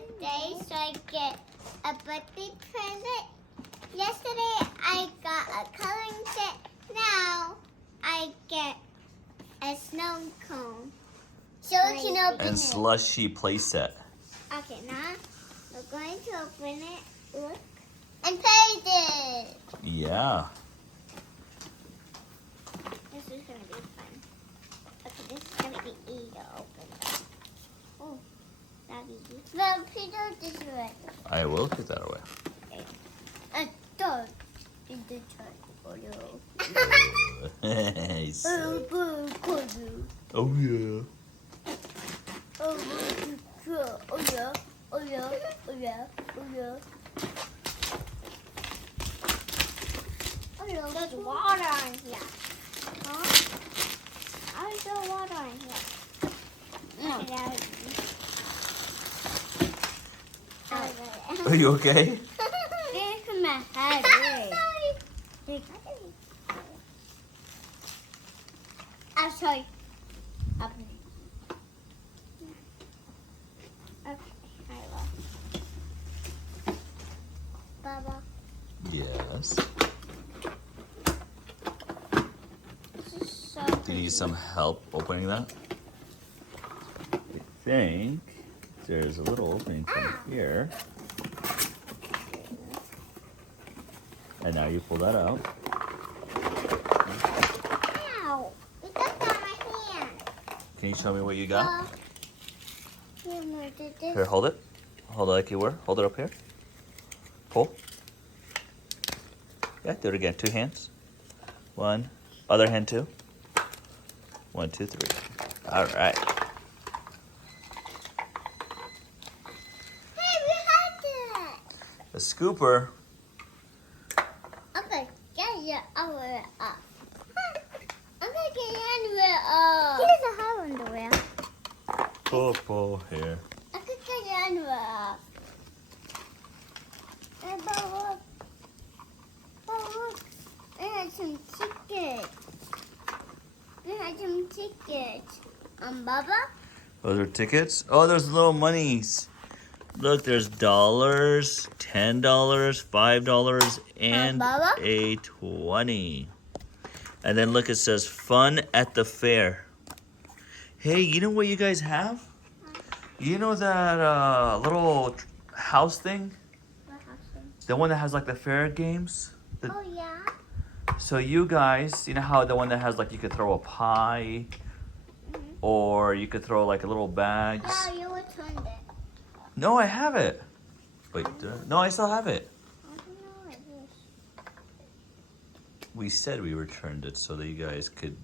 birthday, so I get a birthday present. Yesterday I got a coloring set. Now I get a snow cone. So we can open And it. Slushie playset. Okay, now we're going to open it. Look. And play it. Yeah. This is going to be fun. Okay, this is going to be easy to open. Oh, that's easy. Well, Peter, this way. I will take that away. A dog in the truck for you. Nice. Oh, Oh yeah. oh, yeah, oh yeah, oh yeah, oh yeah, oh yeah. Oh yeah, there's water in here. Huh? How is there water in here? No. Are you okay? It's my head. Sorry. I'm sorry. Okay, I will. Baba. Yes. This is so Do you need some help opening that? I think there's a little opening from here. And now you pull that out. Ow! It got on my hand. Can you show me what you got? Here, where did this? Here, hold it. Hold it like you were. Hold it up here. Pull. Yeah, do it again. 2 hands. 1. Other hand too. 1, 2, 3. All right. Hey, we had that. A scooper. Okay, get your underwear up. I'm gonna get your underwear up. Here's a hard underwear. Pull here. I could get your underwear up. And but look. But look. I had some tickets. We had some tickets. Baba? Those are tickets. Oh, there's little monies. Look, there's dollars, $10, $5, and Baba? a 20. And then look, it says fun at the fair. Hey, you know what you guys have? You know that little house thing? What happened? The one that has like the fair games? Oh, yeah? So you guys, you know how the one that has like you could throw a pie or you could throw like a little bags? Yeah, you returned it. No, I have it. Wait, no, I still have it. I don't know what it is. We said we returned it so that you guys could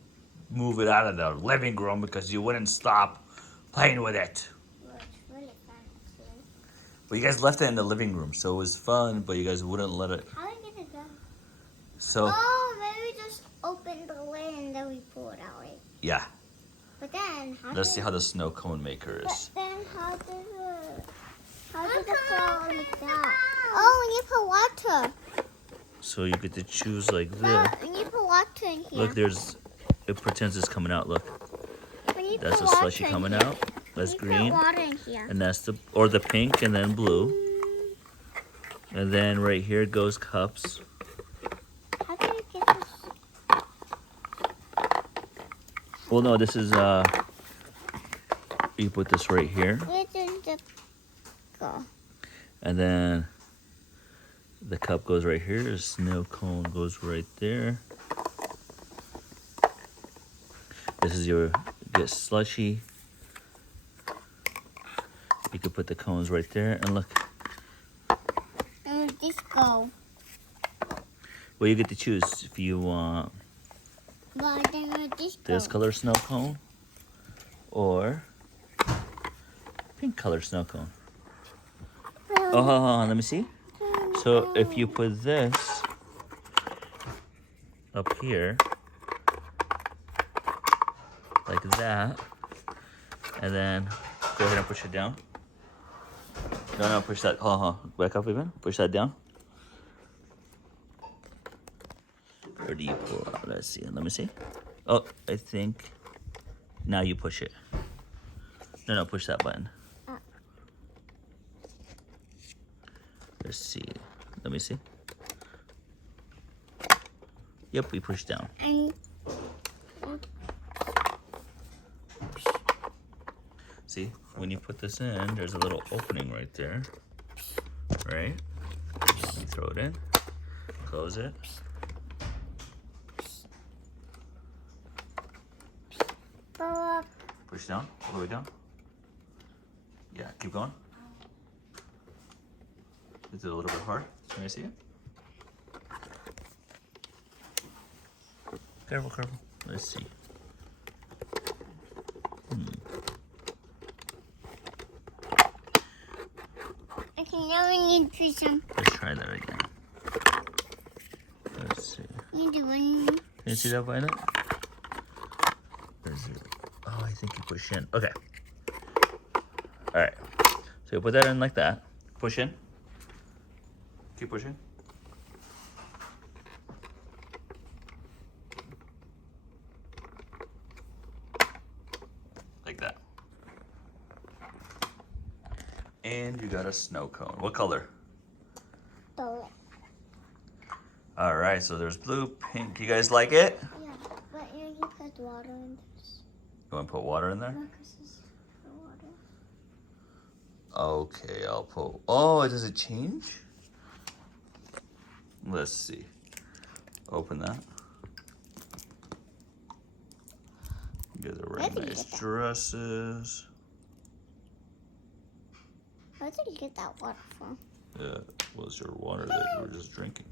move it out of the living room because you wouldn't stop playing with it. Well, it's really fun, actually. But you guys left it in the living room, so it was fun, but you guys wouldn't let it. How did we get it done? So, Oh, maybe we just opened the lid and then we pull it out, right? yeah. But then, Let's see how the snow cone maker But is. then how did it fall like that? Oh, we need to put water. So you get to choose like No, this. we need to put water in here. Look, it pretends it's coming out. Look, We need to that's put a water slushy in coming here. out. That's We green. Put water in here. And that's the pink and then blue. And then right here goes cups. How do we get this? Well, no, this is you put this right here, Where does the go? and then the cup goes right here. The snow cone goes right there. This is your get slushy. You could put the cones right there, and look. And where does this go? Well, you get to choose if you want But then where does this go? this color snow cone or pink color snow cone. Oh, hold on, let me see. So if you put this up here, like that, and then go ahead and push it down. No, push that. Hold on. Back up even. Push that down. Where do you pull out? Let's see. Let me see. Oh, I think now you push it. No, push that button. Let's see. Let me see. Yep, we push down. And See, when you put this in, there's a little opening right there. Right? You throw it in. Close it. go up. Push down. All the way down. Yeah, keep going. Is it a little bit hard? Can I see it? Careful, careful. Let's see. Okay, now we need to do some. Let's try that again. Let's see. You do one. Can you see that, Violet? Where is it? Oh, I think you push in. Okay. All right. So you put that in like that. Push in. Keep pushing. Like that. And you got a snow cone. What color? Bullet. All right, so there's blue, pink. You guys like it? Yeah, but you can put water in this. You want to put water in there? No, 'cause this is for water. Okay, I'll put. Oh, does it change? Let's see. Open that. You guys are wearing Where did you nice get that? dresses. Where did you get that water from? Yeah, was your water that you were just drinking?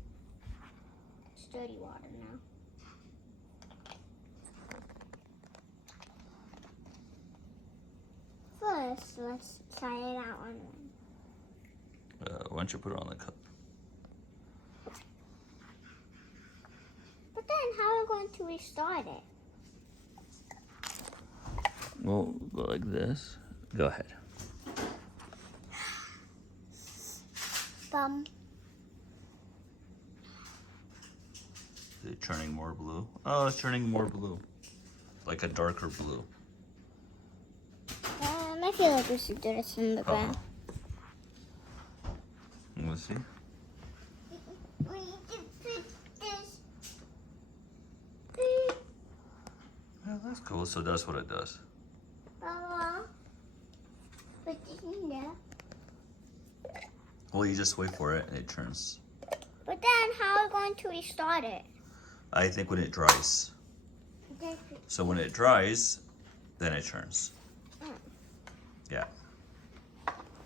It's dirty water now. First, let's try it out on one. Why don't you put it on the cup? But then, how are we going to restart it? Well, go like this. Go ahead. Bum. Is it turning more blue? Oh, it's turning more blue. Like a darker blue. I feel like we should do this in the ground. Let's see. We need to put this. Yeah, that's cool. So that's what it does. Put it in there. Well, you just wait for it and it turns. But then, how are we going to restart it? I think when it dries. So when it dries, then it turns. Yeah.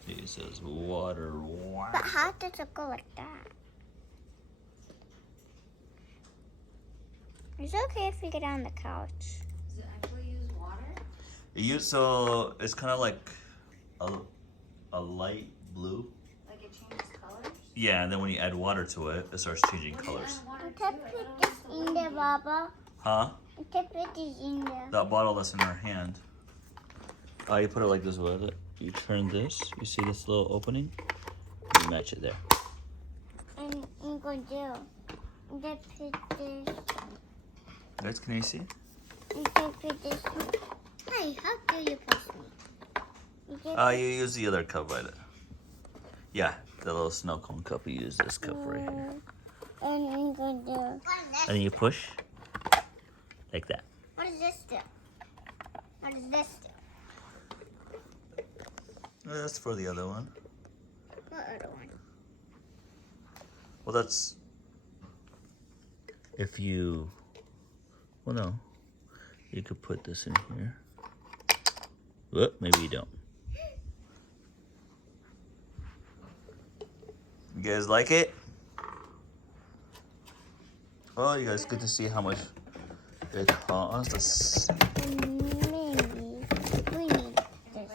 See, it says water. But how does it go like that? Is it okay if we get on the couch? Does it actually use water? So it's kind of like a light blue. Like it changes colors? Yeah, and then when you add water to it, it starts changing When you colors. add water You to can it, I put don't this know if in the there, liquid- Baba. Huh? You can put this in there. That bottle that's in her hand. Oh, you put it like this with it. You turn this. You see this little opening? You match it there. And I'm going to do. You can put this. Guys, can you see? You can put this. Hey, how do you push me? You can You use the other cup right there. Yeah, the little snow cone cup. You use this cup right here. And I'm going to do. And then you push like that. What does this do? What does this do? That's for the other one. What other one? Well, that's if you. Well, no. You could put this in here. Whoop, maybe you don't. You guys like it? Oh, you guys get to see how much it costs. Maybe we need this.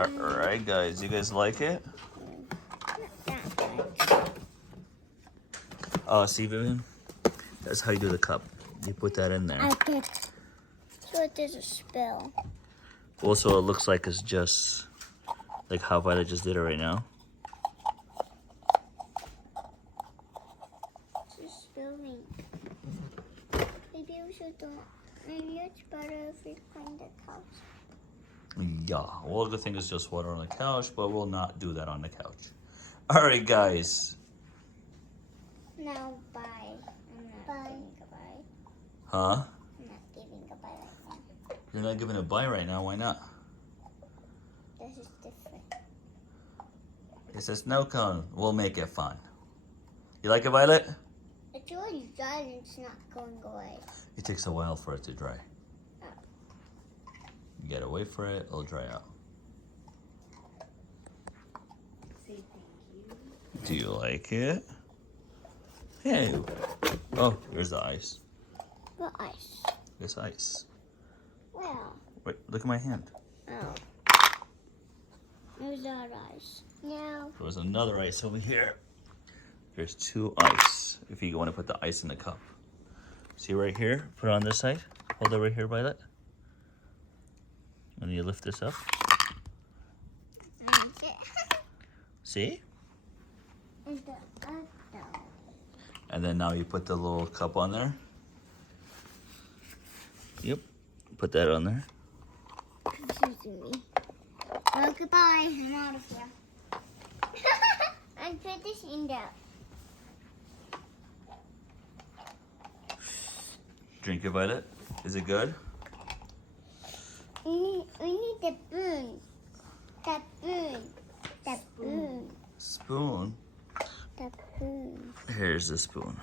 Alright, guys. You guys like it? Oh, see, Vivian? That's how you do the cup. You put that in there. I did. So it does a spill. Also, it looks like it's just like how Violet just did it right now. It's just spilling. Maybe we should do. Maybe it's better if we clean the couch. Yeah, well, good thing it's just water on the couch, but we'll not do that on the couch. All right, guys. Now, bye. I'm not giving goodbye. Huh? I'm not giving goodbye right now. You're not giving a bye right now. Why not? This is different. It's a snow cone. We'll make it fun. You like it, Violet? It's already dry and it's not going away. It takes a while for it to dry. Oh. You gotta wait for it. It'll dry out. Say thank you. Do you like it? Hey. Oh, here's the ice. What ice? This ice. Well. Wait, look at my hand. Oh. There's that ice. No. There was another ice over here. There's 2 ice. If you want to put the ice in the cup. See right here? Put it on this side. Hold it right here, Violet. And you lift this up. See? And the other. And then now you put the little cup on there. Yep. Put that on there. Excuse me. Well, goodbye. I'm out of here. And put this in there. Drink it, Violet. Is it good? We need the spoon. The spoon. The spoon. Spoon? The spoon. Here's the spoon.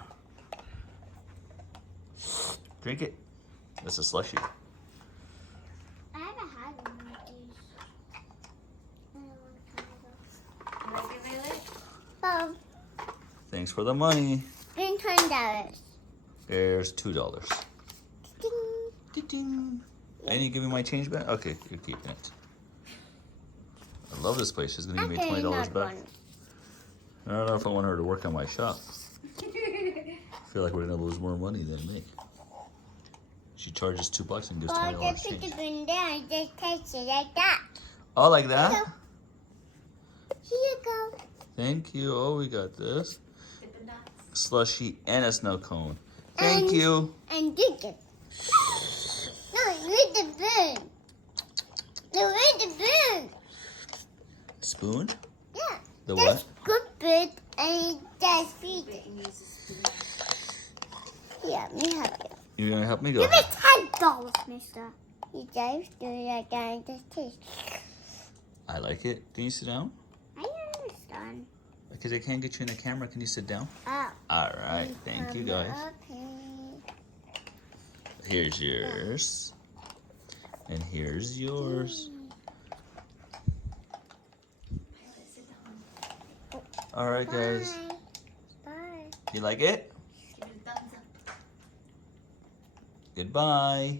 Drink it. It's a slushie. I haven't had one of these. You like it, Violet? So, Thanks for the money. $10. There's $2. Ding. Ding. And you give me my change back? Okay, you're keeping it. I love this place. She's gonna give me Okay, $20 another back. one. I don't know if I want her to work on my shop. I feel like we're gonna lose more money than make. She charges $2 and gives Well, $20 just put the change. spoon there and just taste it like that. Oh, like that? Hello. Here you go. Thank you. Oh, we got this. With the nuts. Slushie and a snow cone. Thank And- you. And drink it. No, you need the spoon. You need the spoon. Spoon? Yeah. The Just what? scoop it and just feed it. And use a spoon. Yeah, me help you. You gonna help me go? Give me $10, mister. You just do it like that and just taste. I like it. Can you sit down? I understand. Because I can't get you in the camera. Can you sit down? Oh. All right. Thank you, guys. Okay. Here's yours. And here's yours. Violet, sit down. All right, guys. Bye. Bye. You like it? Give it a thumbs up. Goodbye.